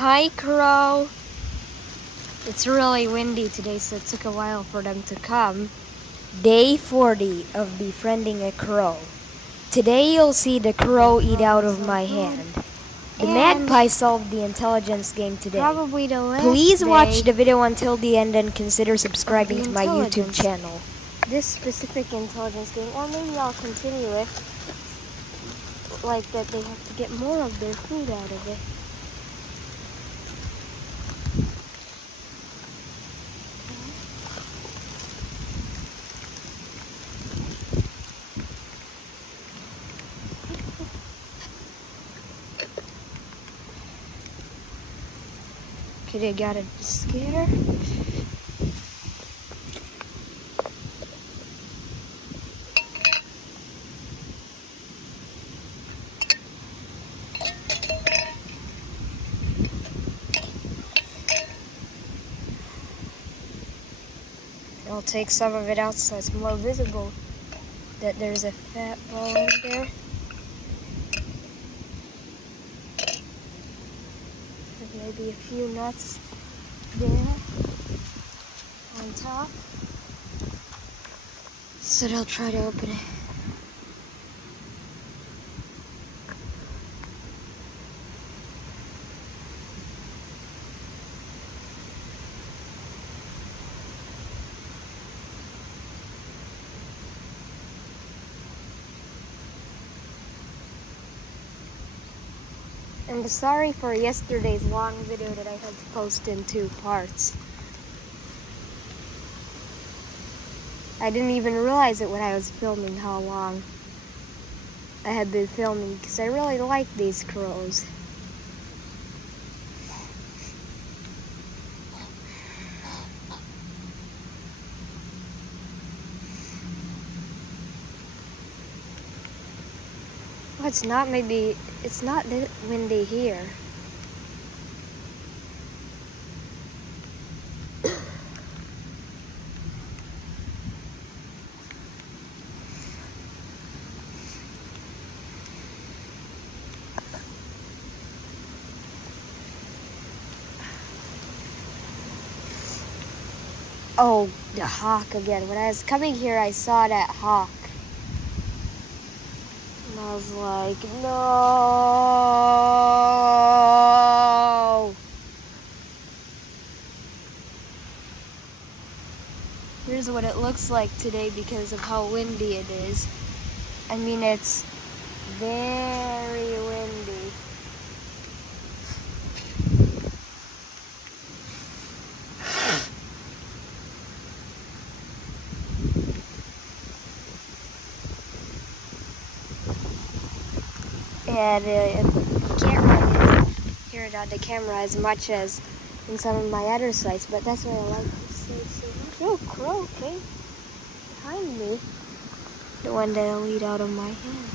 Hi, Crow. It's really windy today, so it took a while for them to come. Day 40 of befriending a crow. Today you'll see the crow eat out of my hand. The magpie solved the intelligence game today. Probably the last Please watch day the video until the end and consider subscribing of to the my YouTube intelligence. channel. This specific intelligence game, or maybe I'll continue it, like that they have to get more of their food out of it. Okay, they got a scatter. I'll take some of it out so it's more visible that there's a fat ball in there. And maybe a few nuts there on top. So they'll try to open it. And sorry for yesterday's long video that I had to post in 2 parts. I didn't even realize it when I was filming how long I had been filming because I really like these crows. Oh, it's not that windy here. Oh, the hawk again. When I was coming here, I saw that hawk. And I was like, no! Here's what it looks like today because of how windy it is. I mean, it's very windy. And you can't really hear it on the camera as much as in some of my other sites, but that's why I like this site so much. Oh, crow came behind me. The one that'll eat out of my hand.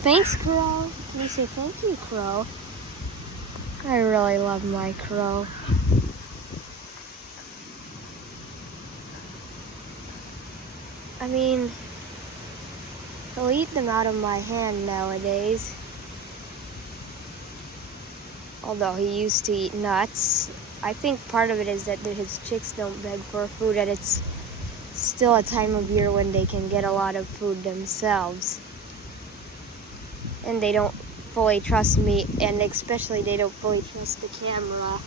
Thanks, Crow. Can you say thank you, Crow? I really love my crow. I mean, he'll eat them out of my hand nowadays. Although he used to eat nuts. I think part of it is that his chicks don't beg for food, and it's still a time of year when they can get a lot of food themselves. And they don't fully trust me, and especially they don't fully trust the camera.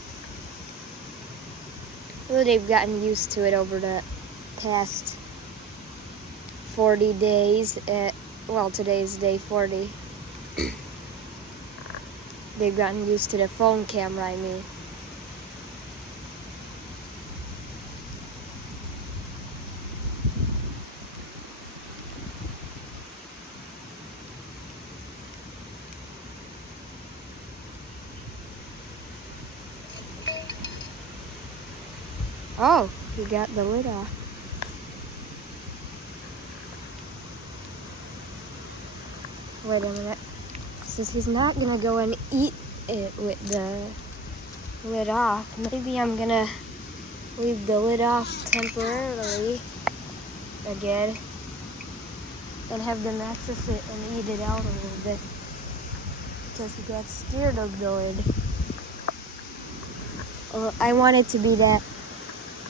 Although they've gotten used to it over the past 40 days. Well, today's day 40. They've gotten used to the phone camera, I mean. Oh, he got the lid off. Wait a minute. Since he's not gonna go and eat it with the lid off, maybe I'm gonna leave the lid off temporarily again and have them access it and eat it out a little bit because he got scared of the lid. I want it to be that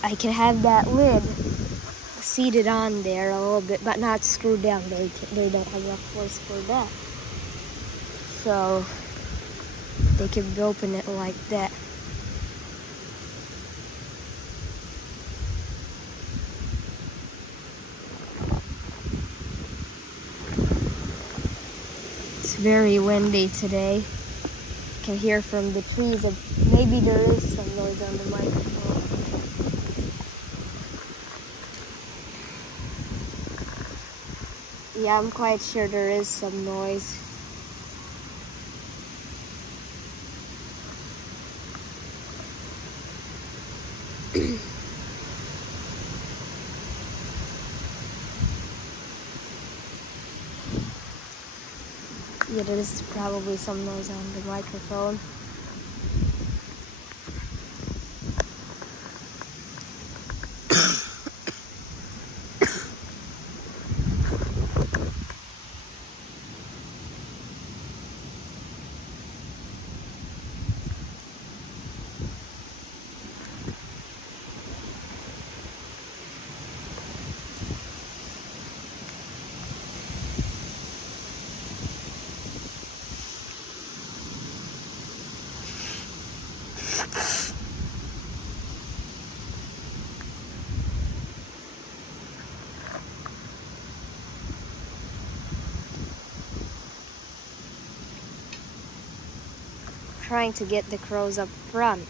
I can have that lid seated on there a little bit, but not screwed down. They don't have enough force for that. So they can open it like that. It's very windy today. You can hear from the trees. Maybe there is some noise on the microphone. Yeah, I'm quite sure there is some noise. Yeah, there is probably some noise on the microphone. Trying to get the crows up front.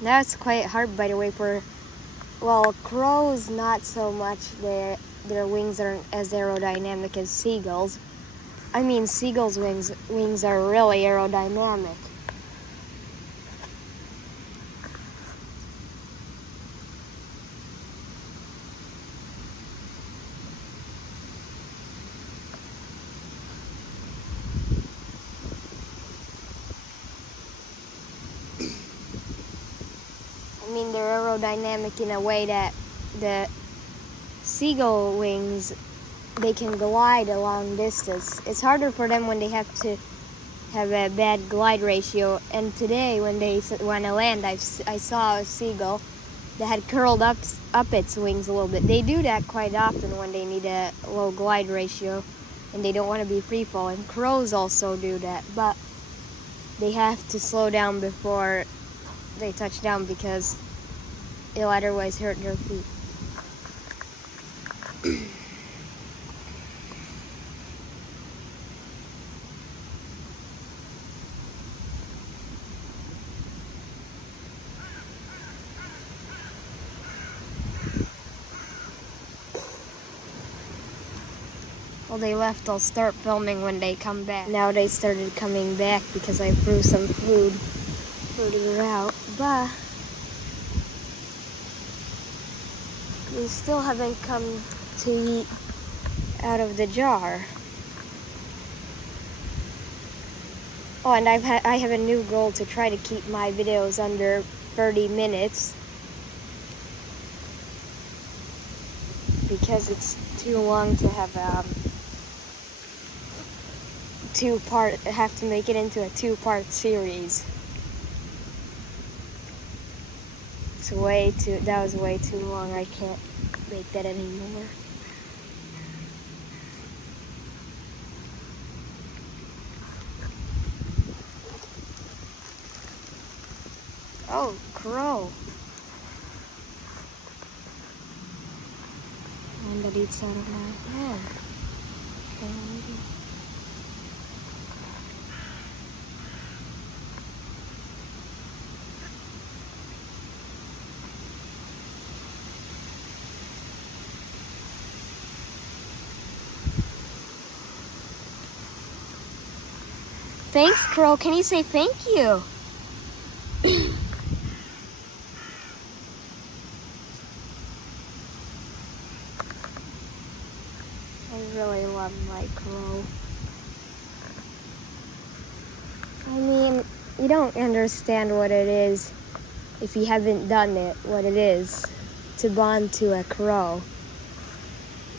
Now it's quite hard, by the way, well, crows not so much. Their wings aren't as aerodynamic as seagulls. I mean, seagulls' wings are really aerodynamic. I mean, they're aerodynamic in a way that the seagull wings, they can glide a long distance. It's harder for them when they have to have a bad glide ratio. And today, when they want to land, I saw a seagull that had curled up its wings a little bit. They do that quite often when they need a low glide ratio and they don't want to be free falling. Crows also do that, but they have to slow down before they touch down because it'll otherwise hurt their feet. Well, they left. I'll start filming when they come back. Now they started coming back because I threw some food further out, but they still haven't come to eat out of the jar. Oh, and I have a new goal to try to keep my videos under 30 minutes because it's too long to have have to make it into a two-part series. That was way too long. I can't make that anymore. Oh, crow. One that eats out of my hand. Okay, Thanks, Crow. Can you say thank you? I really love my crow. I mean, you don't understand what it is if you haven't done it, what it is to bond to a crow.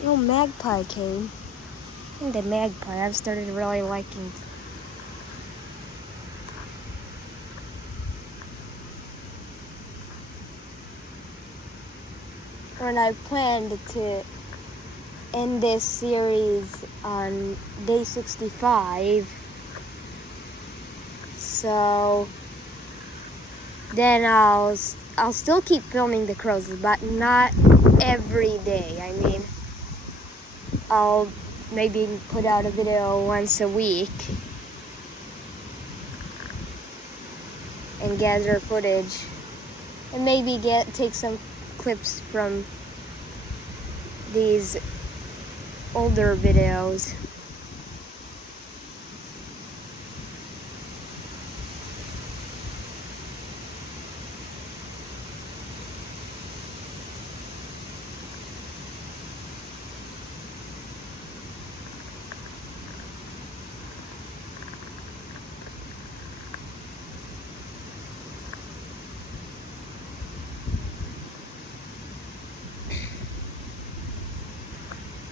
Oh, magpie came. I think the magpie, I've started really liking. When I planned to end this series on day 65, so then I'll still keep filming the crows, but not every day. I mean, I'll maybe put out a video once a week and gather footage, and maybe take some clips from these older videos.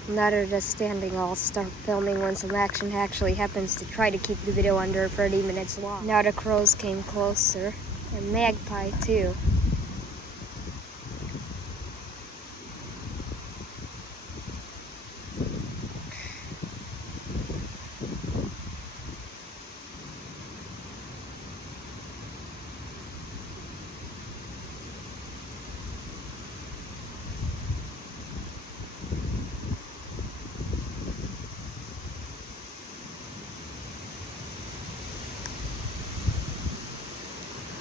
Now they're just standing, I'll start filming when some action actually happens to try to keep the video under 30 minutes long. Now the crows came closer, and magpie too.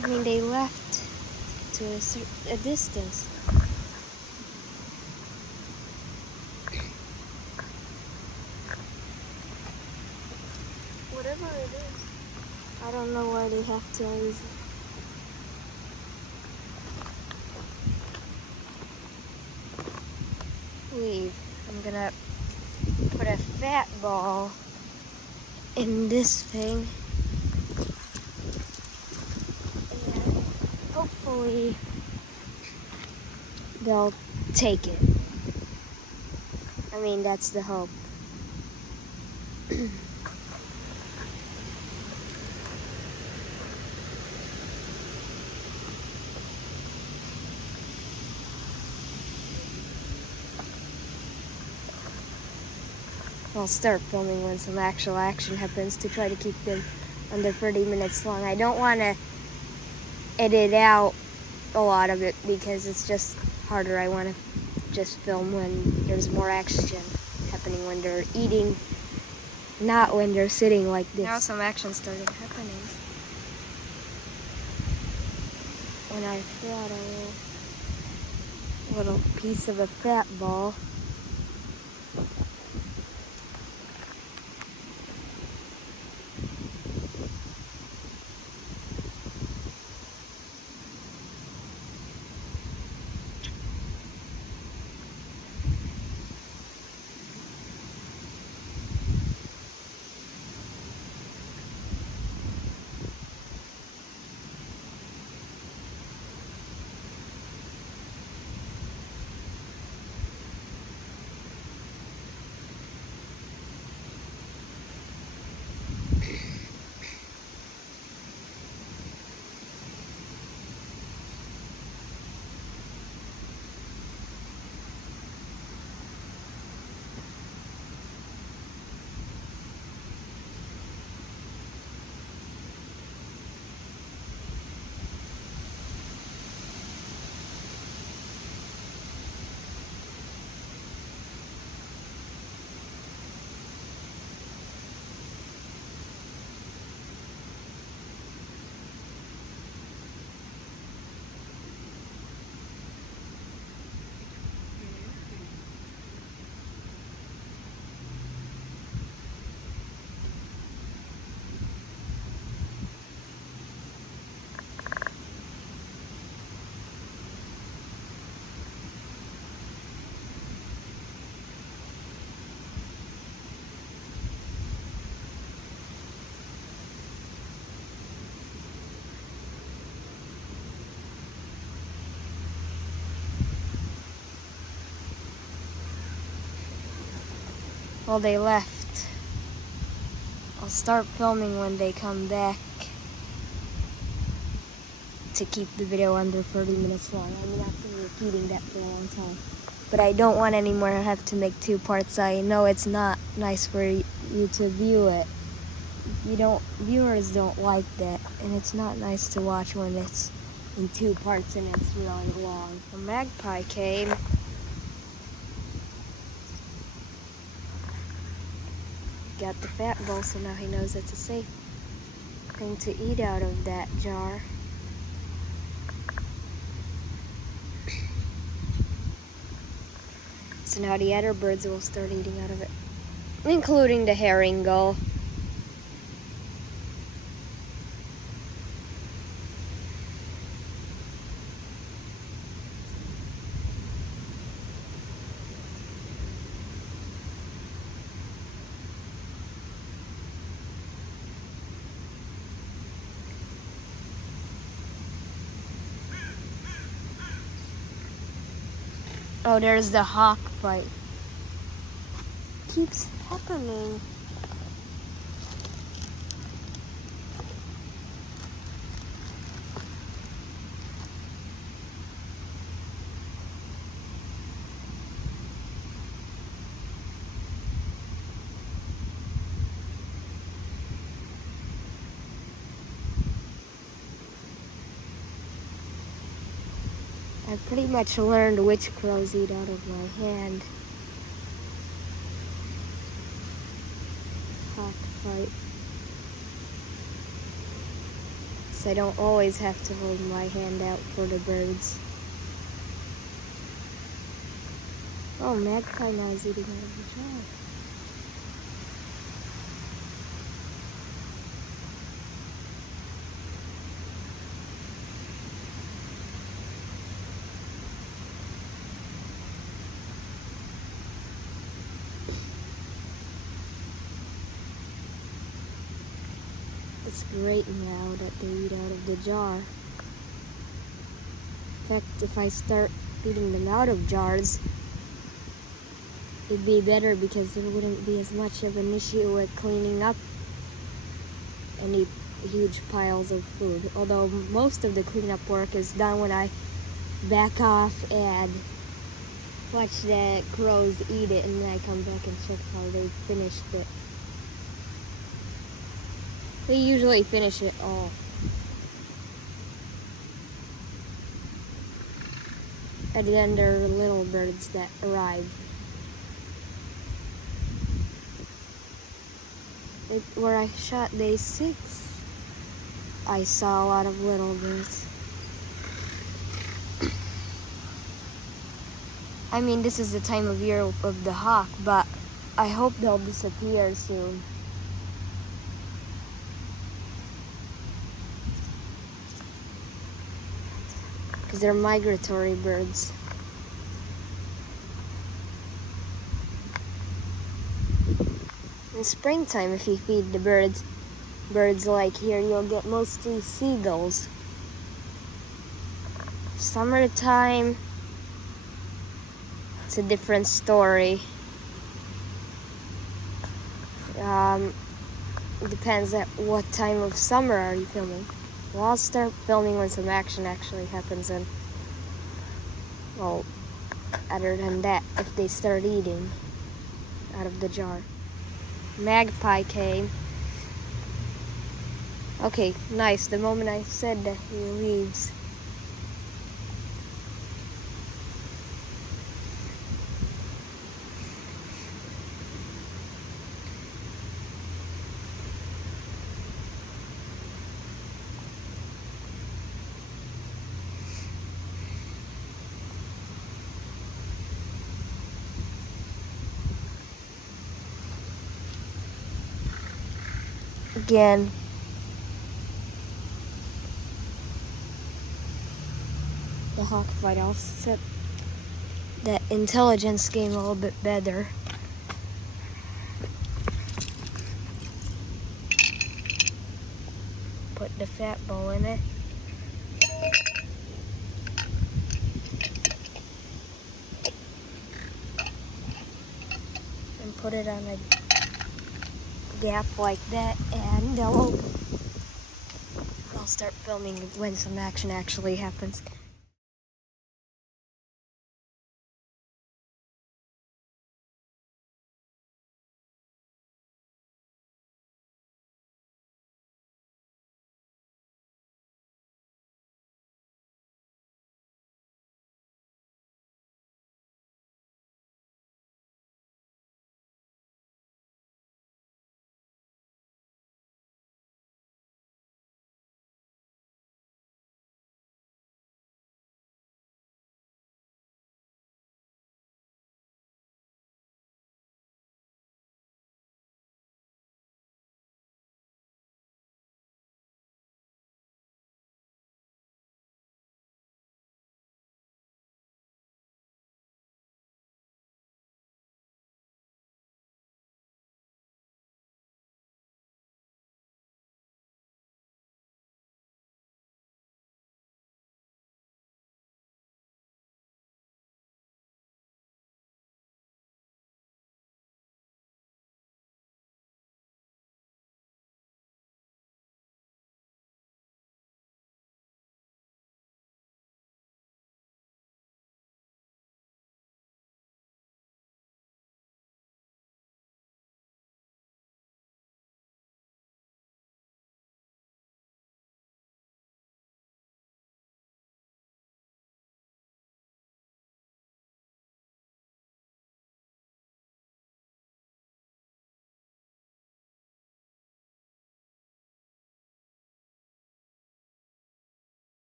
I mean, they left to a distance. Whatever it is, I don't know why they have to always. Leave. I'm gonna put a fat ball in this thing. And hopefully they'll take it. I mean, that's the hope. I'll start filming when some actual action happens to try to keep them under 30 minutes long. I don't want to edit out a lot of it because it's just harder. I want to just film when there's more action happening, when they're eating, not when they're sitting like this. Now some action started happening. When I threw a little piece of a fat ball. Well, they left. I'll start filming when they come back to keep the video under 30 minutes long. I'm not been repeating that for a long time. But I don't want anymore to have to make 2 parts. I know it's not nice for you to view it. Viewers don't like that, and it's not nice to watch when it's in 2 parts and it's really long. A magpie came. Got the fat bowl, so now he knows it's a safe thing to eat out of that jar. So now the other birds will start eating out of it, including the herring gull. Oh, there's the hawk fight. Keeps happening. I pretty much learned which crows eat out of my hand. Hawk fight. So I don't always have to hold my hand out for the birds. Oh, magpie now is eating out of the jar. It's great now that they eat out of the jar. In fact, if I start feeding them out of jars, it'd be better because there wouldn't be as much of an issue with cleaning up any huge piles of food. Although most of the cleanup work is done when I back off and watch the crows eat it, and then I come back and check how they finished it. They usually finish it all. And then there are little birds that arrive. Where I shot day 6, I saw a lot of little birds. I mean, this is the time of year of the hawk, but I hope they'll disappear soon. Because they're migratory birds. In springtime, if you feed the birds like here, you'll get mostly seagulls. Summertime, it's a different story. It depends at what time of summer are you filming. Well, I'll start filming when some action actually happens, and well, other than that, if they start eating out of the jar. Magpie came. Okay, nice. The moment I said that, he leaves. Again. The hawk fight, I'll set that intelligence game a little bit better. Put the fat bowl in it. And put put it on a gap like that, and I'll start filming when some action actually happens.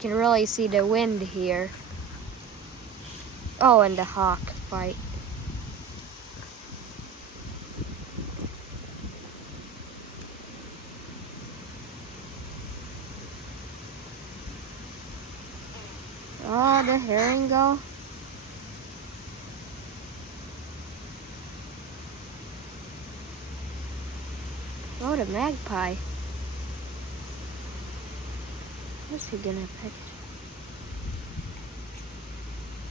can really see the wind here. Oh, and the hawk fight. Oh, the herring go. Oh, the magpie. What's he gonna pick?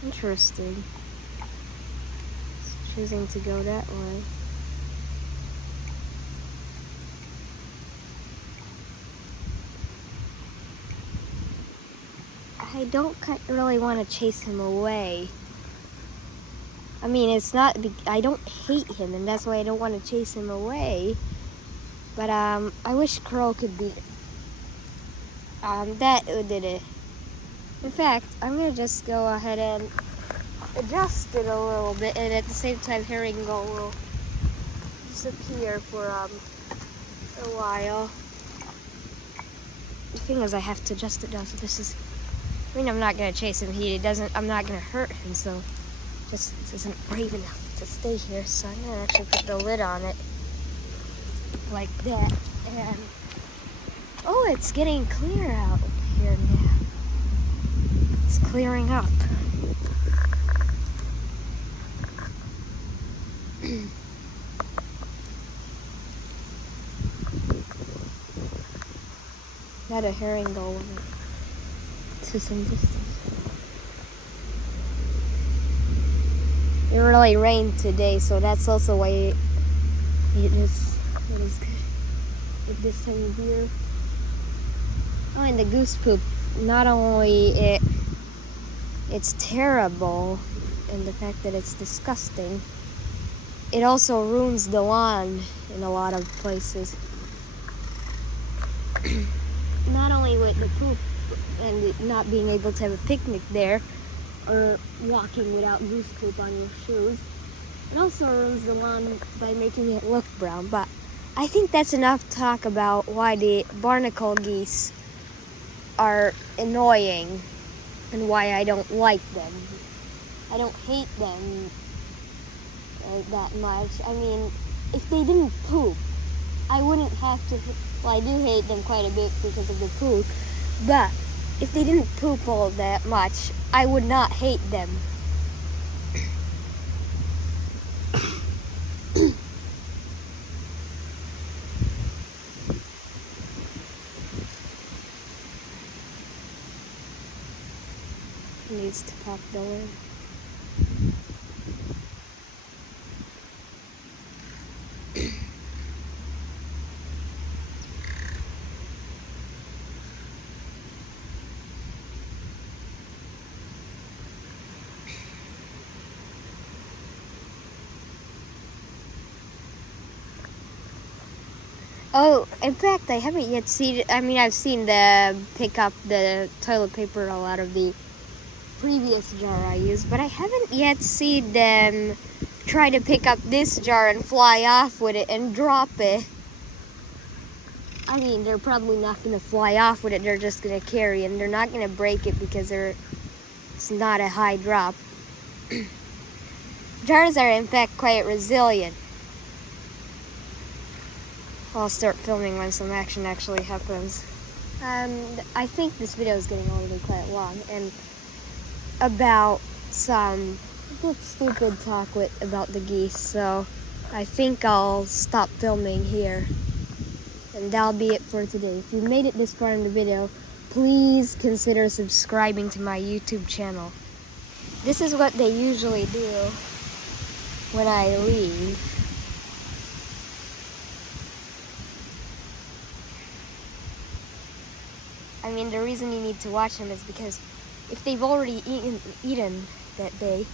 Interesting. He's choosing to go that way. I don't really want to chase him away. I mean, it's not, I don't hate him, and that's why I don't want to chase him away. But I wish Crow could be. That did it. In fact, I'm gonna just go ahead and adjust it a little bit, and at the same time, herring gull will disappear for a while. The thing is, I have to adjust it down. So this is. I mean, I'm not gonna chase him. I'm not gonna hurt him. So, just isn't brave enough to stay here. So I'm gonna actually put the lid on it like that, and. Oh, it's getting clear out here now. It's clearing up. Got a herring gull to some distance. It really rained today, so that's also why it is good at this time of year. Oh, and the goose poop, not only it's terrible in the fact that it's disgusting, it also ruins the lawn in a lot of places. Not only with the poop and not being able to have a picnic there, or walking without goose poop on your shoes, it also ruins the lawn by making it look brown. But I think that's enough talk about why the barnacle geese are annoying and why I don't like them. I don't hate them that much. I mean, if they didn't poop, I wouldn't have to. Well, I do hate them quite a bit because of the poop, but if they didn't poop all that much, I would not hate them. Needs to pop the lid. Oh, in fact, I haven't yet seen. I mean, I've seen the pick up the toilet paper out of the previous jar I used, but I haven't yet seen them try to pick up this jar and fly off with it and drop it. I mean, they're probably not going to fly off with it. They're just going to carry it, and they're not going to break it because it's not a high drop. Jars are, in fact, quite resilient. I'll start filming when some action actually happens. I think this video is getting already quite long, and about some stupid talk about the geese, so I think I'll stop filming here. And that'll be it for today. If you made it this far in the video, please consider subscribing to my YouTube channel. This is what they usually do when I leave. I mean, the reason you need to watch them is because if they've already eaten that day,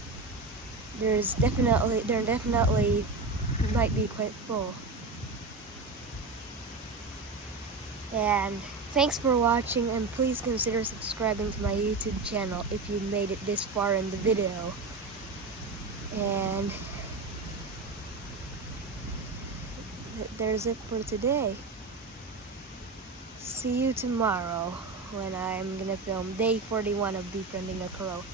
they're definitely might be quite full. And thanks for watching, and please consider subscribing to my YouTube channel if you made it this far in the video. And there's it for today. See you tomorrow. when I'm gonna film day 41 of befriending a crow.